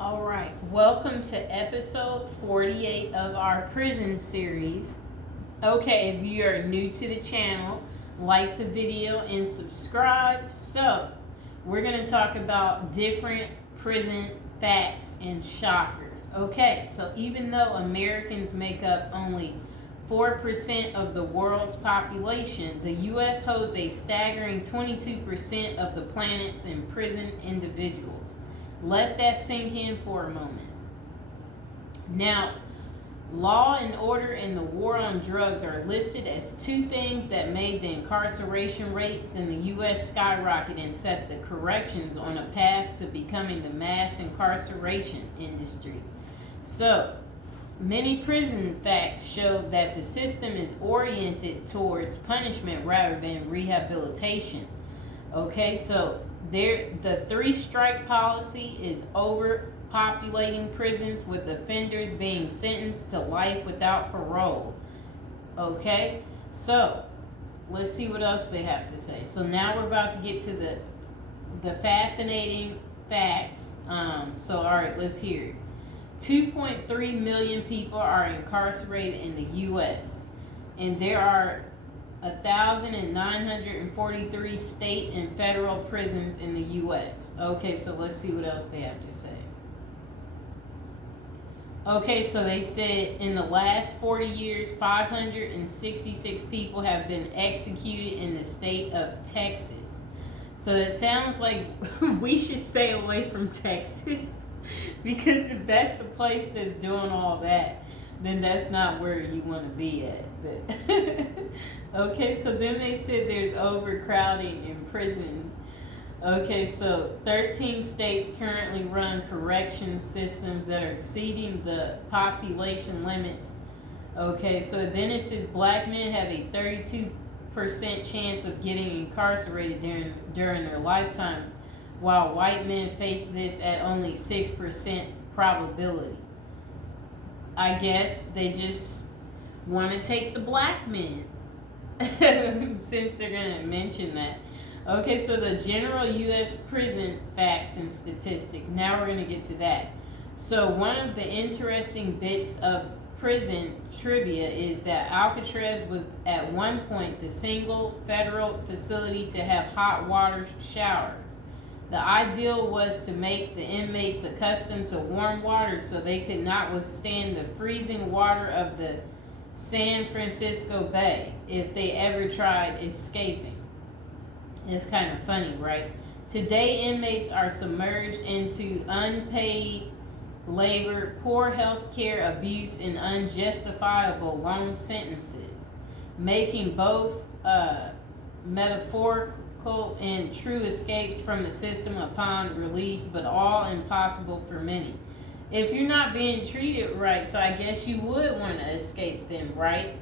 All right, welcome to episode 48 of our prison series. Okay, if you are new to the channel, like the video and subscribe. So, we're going to talk about different prison facts and shockers. Okay, so even though Americans make up only 4% of the world's population, the U.S. holds a staggering 22% of the planet's imprisoned individuals. Let that sink in for a moment. Now, law and order and the war on drugs are listed as two things that made the incarceration rates in the U.S. skyrocket and set the corrections on a path to becoming the mass incarceration industry. So, many prison facts show that the system is oriented towards punishment rather than rehabilitation. Okay, so the three-strike policy is overpopulating prisons with offenders being sentenced to life without parole. Okay, so let's see what else they have to say. So now we're about to get to the fascinating facts. So all right, let's hear it. 2.3 million people are incarcerated in the U.S. and there are 1,943 state and federal prisons in the U.S. Okay, so let's see what else they have to say. Okay, so they said in the last 40 years, 566 people have been executed in the state of Texas. So that sounds like we should stay away from Texas because if that's the place that's doing all that, then that's not where you want to be at. Okay, so then they said there's overcrowding in prison. Okay, so 13 states currently run correction systems that are exceeding the population limits. Okay, so then it says black men have a 32% chance of getting incarcerated during their lifetime, while white men face this at only 6% probability. I guess they just want to take the black men since they're going to mention that. Okay, so the general U.S. prison facts and statistics. Now we're going to get to that. So one of the interesting bits of prison trivia is that Alcatraz was at one point the single federal facility to have hot water showers. The ideal was to make the inmates accustomed to warm water so they could not withstand the freezing water of the San Francisco Bay if they ever tried escaping. It's kind of funny, right? Today, inmates are submerged into unpaid labor, poor health care, abuse, and unjustifiable long sentences, making both metaphorical and true escapes from the system upon release, but all impossible for many. If you're not being treated right, so I guess you would want to escape them, right?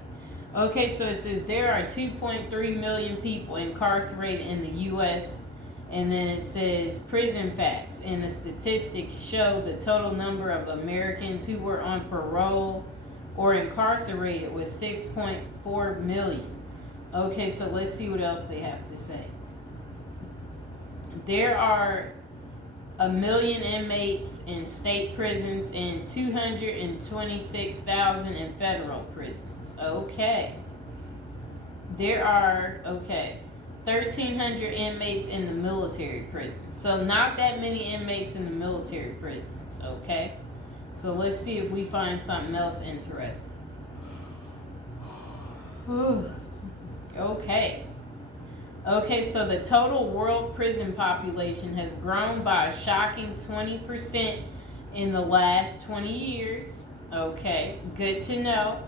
Okay, so it says there are 2.3 million people incarcerated in the U.S., and then it says prison facts, and the statistics show the total number of Americans who were on parole or incarcerated was 6.4 million. Okay, so let's see what else they have to say. There are 1 million inmates in state prisons and 226,000 in federal prisons. Okay. There are, 1,300 inmates in the military prisons. So not that many inmates in the military prisons, okay? So let's see if we find something else interesting. Okay, so the total world prison population has grown by a shocking 20% in the last 20 years. Okay, good to know.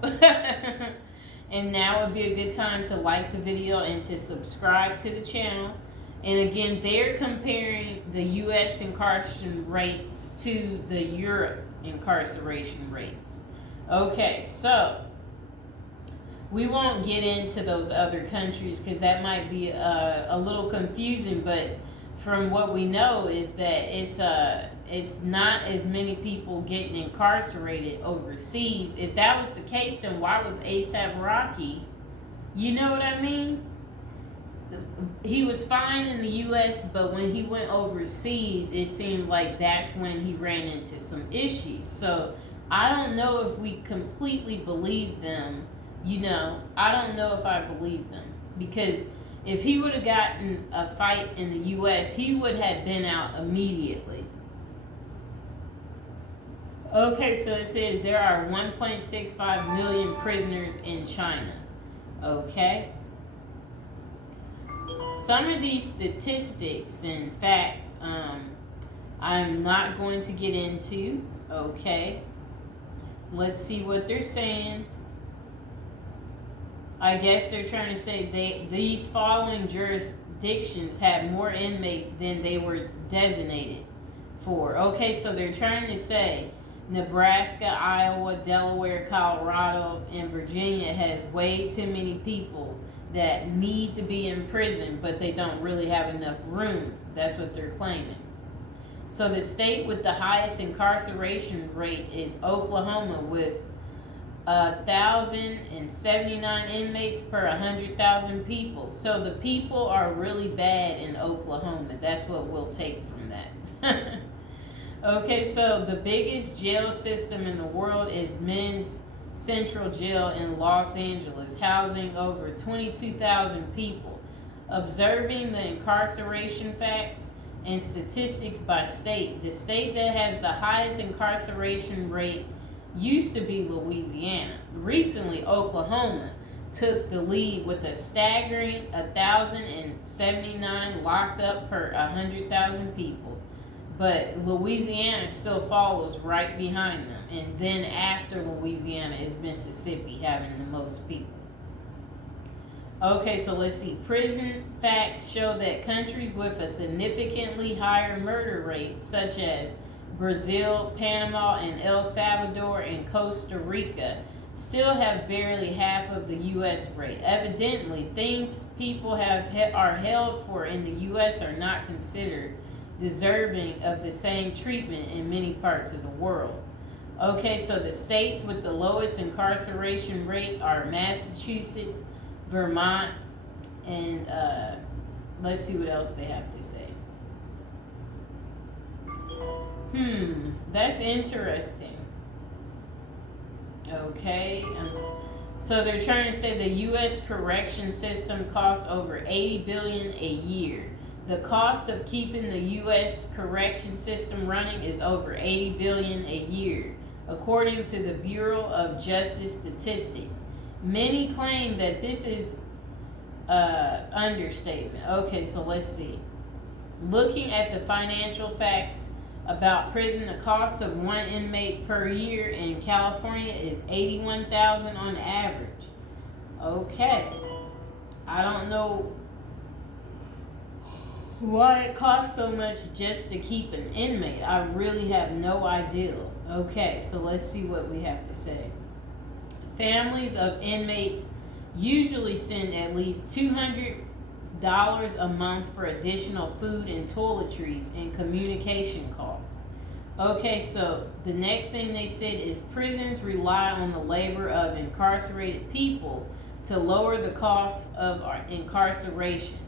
And now would be a good time to like the video and to subscribe to the channel. And again, they're comparing the U.S. incarceration rates to the Europe incarceration rates. Okay, so we won't get into those other countries because that might be a little confusing, but from what we know is that it's not as many people getting incarcerated overseas. If that was the case, then why was ASAP Rocky? You know what I mean? he was fine in the U.S., but when he went overseas, it seemed like that's when he ran into some issues. So I don't know if we completely believe them. I don't know if I believe them, because if he would have gotten a fight in the U.S., he would have been out immediately. Okay, so it says there are 1.65 million prisoners in China. Okay. Some of these statistics and facts I'm not going to get into. Okay. Let's see what they're saying. I guess they're trying to say these following jurisdictions have more inmates than they were designated for. Okay, so they're trying to say Nebraska, Iowa, Delaware, Colorado, and Virginia has way too many people that need to be in prison, but they don't really have enough room. That's what they're claiming. So the state with the highest incarceration rate is Oklahoma, with 1,079 inmates per 100,000 people. So the people are really bad in Oklahoma. That's what we'll take from that. Okay, so the biggest jail system in the world is Men's Central Jail in Los Angeles, housing over 22,000 people. Observing the incarceration facts and statistics by state, the state that has the highest incarceration rate used to be Louisiana. Recently, Oklahoma took the lead with a staggering 1,079 locked up per 100,000 people. But Louisiana still follows right behind them. And then after Louisiana is Mississippi, having the most people. Okay, so let's see. Prison facts show that countries with a significantly higher murder rate, such as Brazil, Panama, and El Salvador, and Costa Rica, still have barely half of the U.S. rate. Evidently, things people are held for in the U.S. are not considered deserving of the same treatment in many parts of the world. Okay, so the states with the lowest incarceration rate are Massachusetts, Vermont, and let's see what else they have to say. That's interesting. Okay, so they're trying to say the U.S. correction system costs over $80 billion a year. The cost of keeping the U.S. correction system running is over $80 billion a year, according to the Bureau of Justice Statistics. Many claim that this is understatement. Okay, so let's see. Looking at the financial facts about prison, the cost of one inmate per year in California is $81,000 on average. Okay, I don't know why it costs so much just to keep an inmate. I really have no idea. Okay, so let's see what we have to say. Families of inmates usually send at least $200 a month for additional food and toiletries and communication costs. Okay, so the next thing they said is prisons rely on the labor of incarcerated people to lower the cost of incarceration.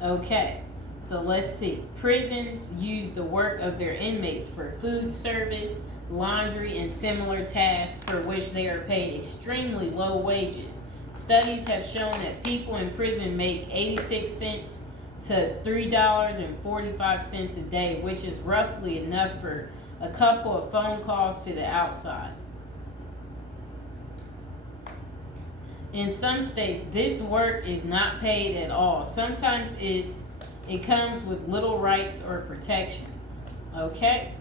Okay. So let's see. Prisons use the work of their inmates for food service, laundry, and similar tasks for which they are paid extremely low wages. Studies have shown that people in prison make 86 cents to $3.45 a day, which is roughly enough for a couple of phone calls to the outside. In some states, this work is not paid at all. Sometimes it comes with little rights or protection. Okay?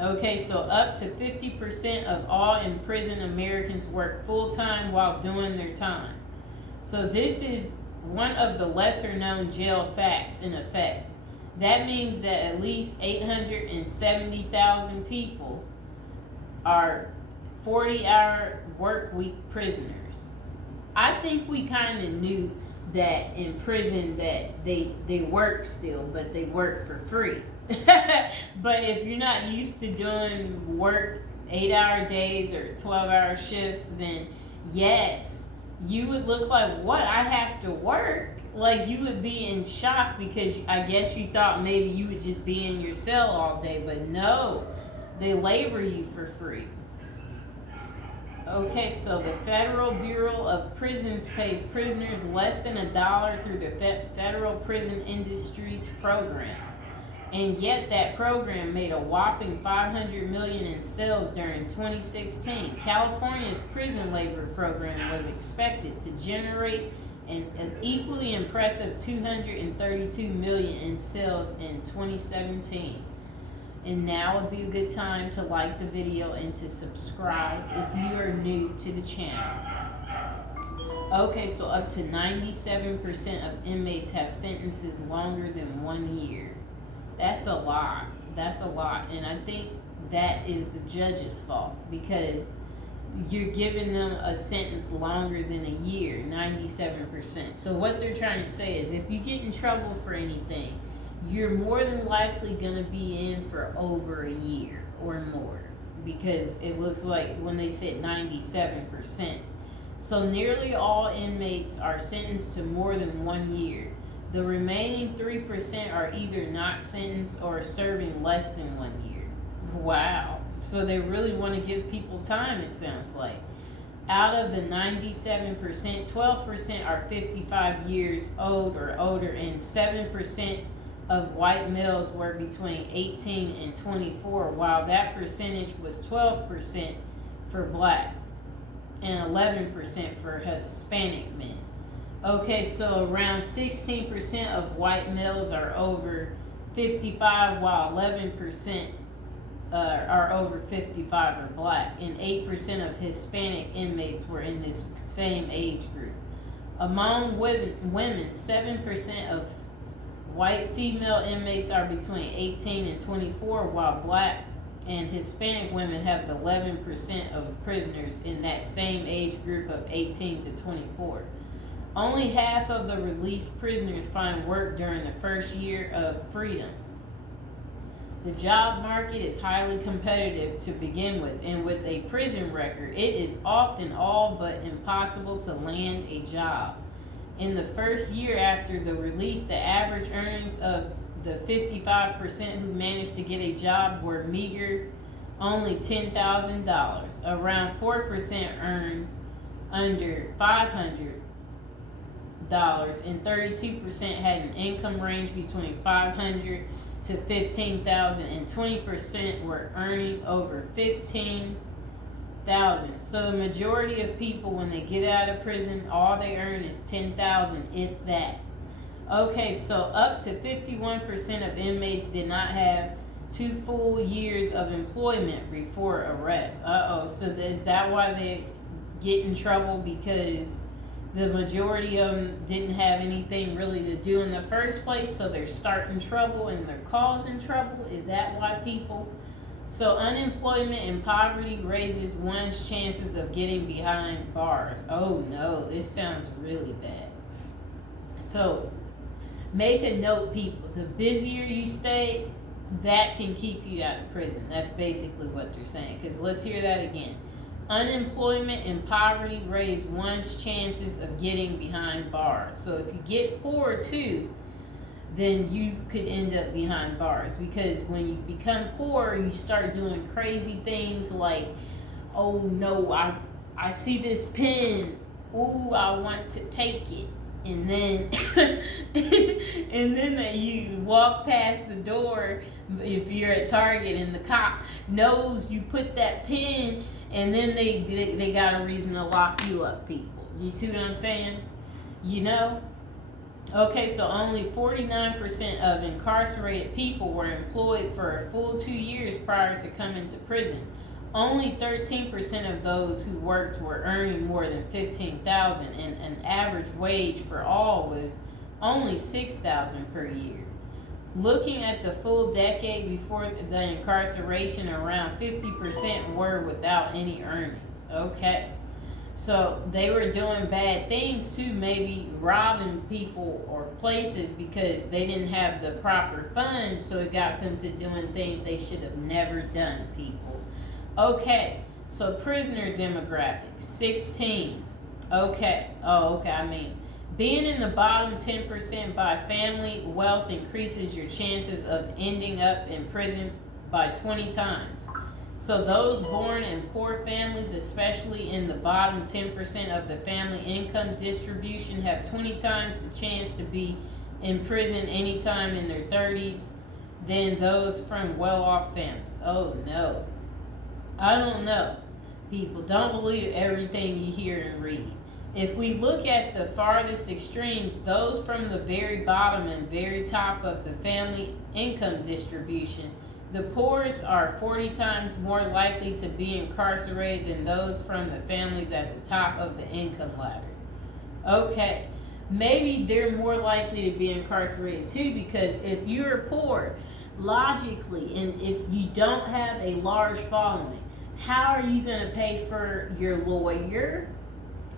Okay, so up to 50% of all imprisoned Americans work full-time while doing their time. So this is one of the lesser-known jail facts in effect. That means that at least 870,000 people are 40-hour work week prisoners. I think we kind of knew that in prison that they work still, but they work for free. But if you're not used to doing work 8-hour days or 12-hour shifts, then yes, you would look like, what? I have to work? Like, you would be in shock because I guess you thought maybe you would just be in your cell all day, but no, they labor you for free. Okay, so the Federal Bureau of Prisons pays prisoners less than $1 through the Federal Prison Industries Program. And yet that program made a whopping $500 million in sales during 2016. California's prison labor program was expected to generate an equally impressive $232 million in sales in 2017. And now would be a good time to like the video and to subscribe if you are new to the channel. Okay, so up to 97% of inmates have sentences longer than 1 year. That's a lot. That's a lot. And I think that is the judge's fault because you're giving them a sentence longer than a year, 97%. So what they're trying to say is if you get in trouble for anything, you're more than likely going to be in for over a year or more because it looks like when they said 97%. So nearly all inmates are sentenced to more than 1 year. The remaining 3% are either not sentenced or serving less than 1 year. Wow. So they really want to give people time, it sounds like. Out of the 97%, 12% are 55 years old or older, and 7% of white males were between 18 and 24, while that percentage was 12% for black and 11% for Hispanic men. Okay, so around 16% of white males are over 55, while 11% are over 55 or black, and 8% of Hispanic inmates were in this same age group. Among women, 7% of white female inmates are between 18 and 24, while black and Hispanic women have the 11% of prisoners in that same age group of 18 to 24. Only half of the released prisoners find work during the first year of freedom. The job market is highly competitive to begin with, and with a prison record, it is often all but impossible to land a job. In the first year after the release, the average earnings of the 55% who managed to get a job were meager, only $10,000. Around 4% earned under $500, and 32% had an income range between $500 to $15,000, and 20% were earning over $15,000. So the majority of people, when they get out of prison, all they earn is $10,000, if that. Okay, so up to 51% of inmates did not have 2 full years of employment before arrest. So is that why they get in trouble? Because the majority of them didn't have anything really to do in the first place, so they're starting trouble and they're causing trouble? Is that why people? So unemployment and poverty raises one's chances of getting behind bars. Oh no, this sounds really bad. So make a note, people. The busier you stay, that can keep you out of prison. That's basically what they're saying. Because let's hear that again. Unemployment and poverty raise one's chances of getting behind bars. So if you get poor too, then you could end up behind bars. Because when you become poor, you start doing crazy things like, oh no, I see this pen. Ooh, I want to take it. And then and then you walk past the door if you're at Target and the cop knows you put that pen, and then they got a reason to lock you up, people. You see what I'm saying? You know? Okay, so only 49% of incarcerated people were employed for a full 2 years prior to coming to prison. Only 13% of those who worked were earning more than $15,000, and an average wage for all was only $6,000 per year. Looking at the full decade before the incarceration, around 50% were without any earnings. Okay, so they were doing bad things too, maybe robbing people or places because they didn't have the proper funds, so it got them to doing things they should have never done, people. Okay, so prisoner demographics, 16. Okay. Oh, okay. Being in the bottom 10% by family wealth increases your chances of ending up in prison by 20 times. So those born in poor families, especially in the bottom 10% of the family income distribution, have 20 times the chance to be in prison anytime in their 30s than those from well-off families. Oh no. I don't know. People, don't believe everything you hear and read. If we look at the farthest extremes, those from the very bottom and very top of the family income distribution, the poorest are 40 times more likely to be incarcerated than those from the families at the top of the income ladder. Okay, maybe they're more likely to be incarcerated too, because if you're poor, logically, and if you don't have a large following, how are you going to pay for your lawyer?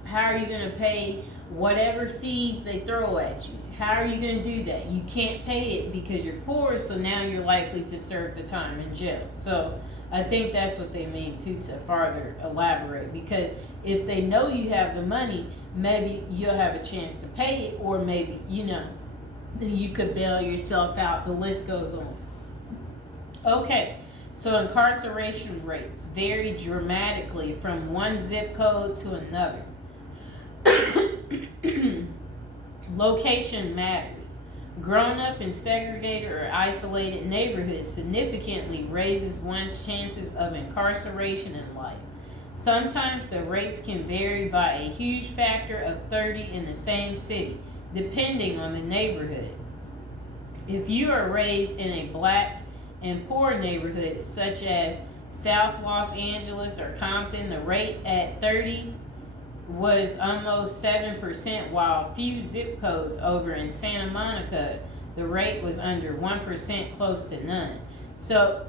How are you going to pay whatever fees they throw at you? How are you going to do that? You can't pay it because you're poor, so now you're likely to serve the time in jail. So I think that's what they mean too, to further elaborate, because if they know you have the money, maybe you'll have a chance to pay it, or maybe, you could bail yourself out. The list goes on. Okay. So incarceration rates vary dramatically from one zip code to another. Location matters. Growing up in segregated or isolated neighborhoods significantly raises one's chances of incarceration in life. Sometimes the rates can vary by a huge factor of 30 in the same city, depending on the neighborhood. If you are raised in a black and poor neighborhoods such as South Los Angeles or Compton, the rate at 30 was almost 7%, while few zip codes over in Santa Monica, the rate was under 1%, close to none. So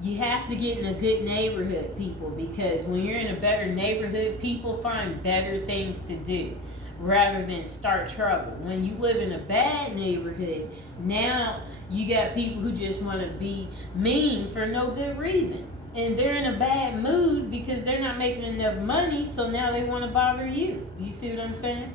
you have to get in a good neighborhood, people, because when you're in a better neighborhood, people find better things to do rather than start trouble. When you live in a bad neighborhood, now you got people who just want to be mean for no good reason. And they're in a bad mood because they're not making enough money, so now they want to bother you. You see what I'm saying?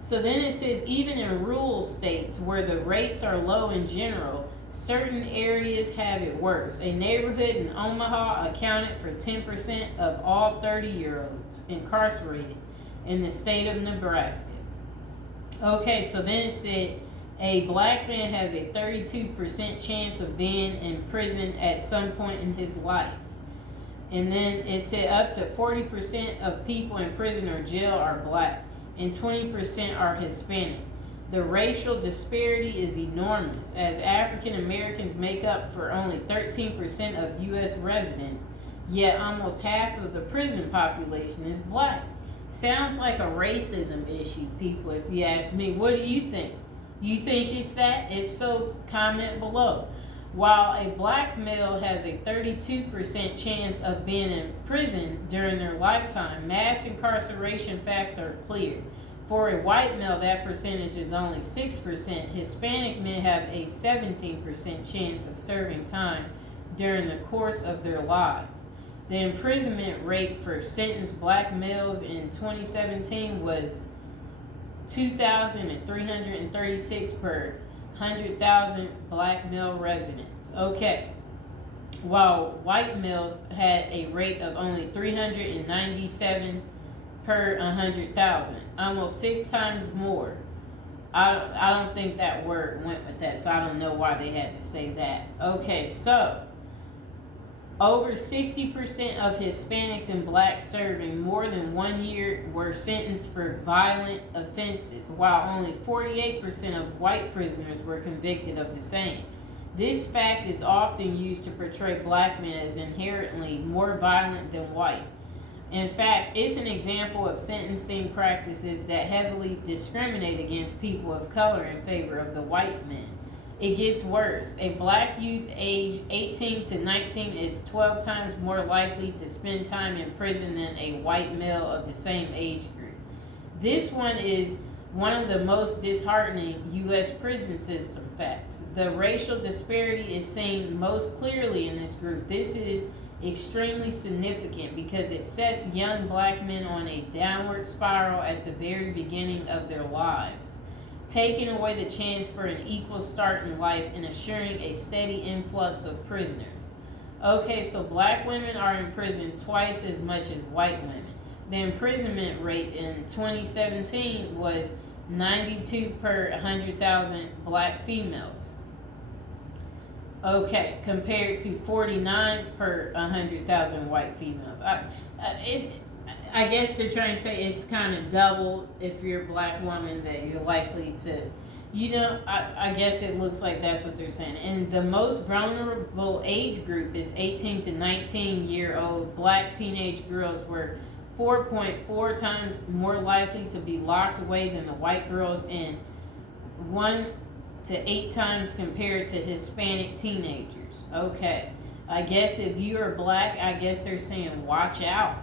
So then it says, even in rural states where the rates are low in general, certain areas have it worse. A neighborhood in Omaha accounted for 10% of all 30-year-olds incarcerated in the state of Nebraska. Okay, so then it said, a black man has a 32% chance of being in prison at some point in his life. And then it said up to 40% of people in prison or jail are black, and 20% are Hispanic. The racial disparity is enormous, as African Americans make up for only 13% of U.S. residents, yet almost half of the prison population is black. Sounds like a racism issue, people, if you ask me. What do you think? You think it's that? If so, comment below. While a black male has a 32% chance of being in prison during their lifetime, mass incarceration facts are clear. For a white male, that percentage is only 6%. Hispanic men have a 17% chance of serving time during the course of their lives. The imprisonment rate for sentenced black males in 2017 was 2,336 per 100,000 black male residents. Okay. While white males had a rate of only 397 per 100,000, almost 6 times more. I don't think that word went with that, so I don't know why they had to say that. Okay, so over 60% of Hispanics and blacks serving more than 1 year were sentenced for violent offenses, while only 48% of white prisoners were convicted of the same. This fact is often used to portray black men as inherently more violent than white. In fact, it's an example of sentencing practices that heavily discriminate against people of color in favor of the white men. It gets worse. A black youth aged 18 to 19 is 12 times more likely to spend time in prison than a white male of the same age group. This one is One of the most disheartening U.S. prison system facts. The racial disparity is seen most clearly in this group. This is extremely significant because it sets young black men on a downward spiral at the very beginning of their lives, taking away the chance for an equal start in life and assuring a steady influx of prisoners. Okay, so black women are in prison twice as much as white women. The imprisonment rate in 2017 was 92 per 100,000 black females. Okay, compared to 49 per 100,000 white females. I guess they're trying to say it's kind of double if you're a black woman that you're likely to, I guess it looks like that's what they're saying. And the most vulnerable age group is 18 to 19-year-old black teenage girls were 4.4 times more likely to be locked away than the white girls and 1 to 8 times compared to Hispanic teenagers. Okay, I guess if you are black, I guess they're saying watch out.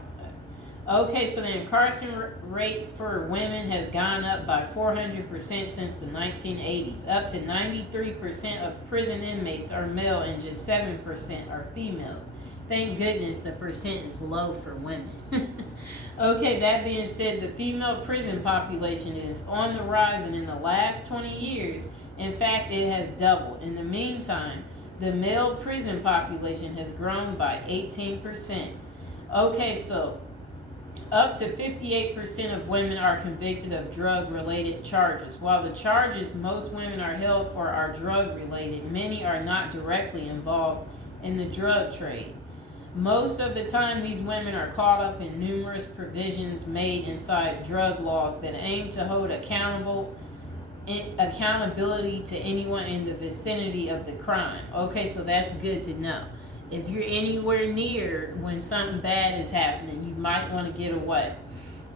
Okay, so the incarceration rate for women has gone up by 400% since the 1980s. Up to 93% of prison inmates are male and just 7% are females. Thank goodness the percent is low for women. Okay, that being said, the female prison population is on the rise, and in the last 20 years, in fact, it has doubled. In the meantime, the male prison population has grown by 18%. Okay, so up to 58% of women are convicted of drug-related charges. While the charges most women are held for are drug-related, many are not directly involved in the drug trade. Most of the time, these women are caught up in numerous provisions made inside drug laws that aim to hold accountability to anyone in the vicinity of the crime. Okay, so that's good to know. If you're anywhere near when something bad is happening, you might want to get away.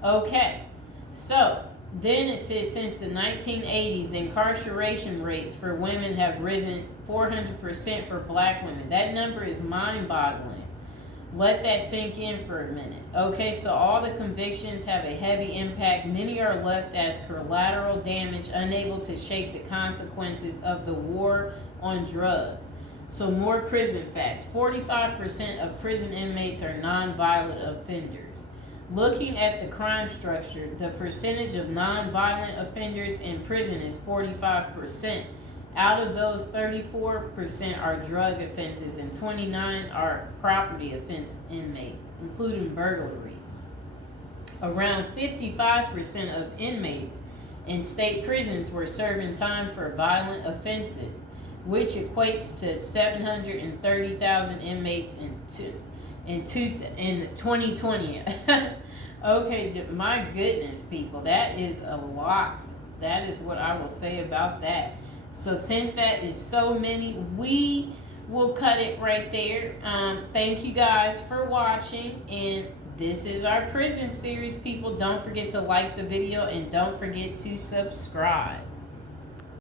Okay, so then it says since the 1980s, the incarceration rates for women have risen 400% for black women. That number is mind-boggling. Let that sink in for a minute. Okay, so all the convictions have a heavy impact. Many are left as collateral damage, unable to shake the consequences of the war on drugs. So more prison facts. 45% of prison inmates are nonviolent offenders. Looking at the crime structure, the percentage of nonviolent offenders in prison is 45%. Out of those, 34% are drug offenses and 29% are property offense inmates, including burglaries. Around 55% of inmates in state prisons were serving time for violent offenses, which equates to 730,000 inmates in 2020. Okay, my goodness, people, that is a lot. That is what I will say about that. So since that is so many, we will cut it right there. Thank you guys for watching, and this is our prison series, people. Don't forget to like the video and don't forget to subscribe.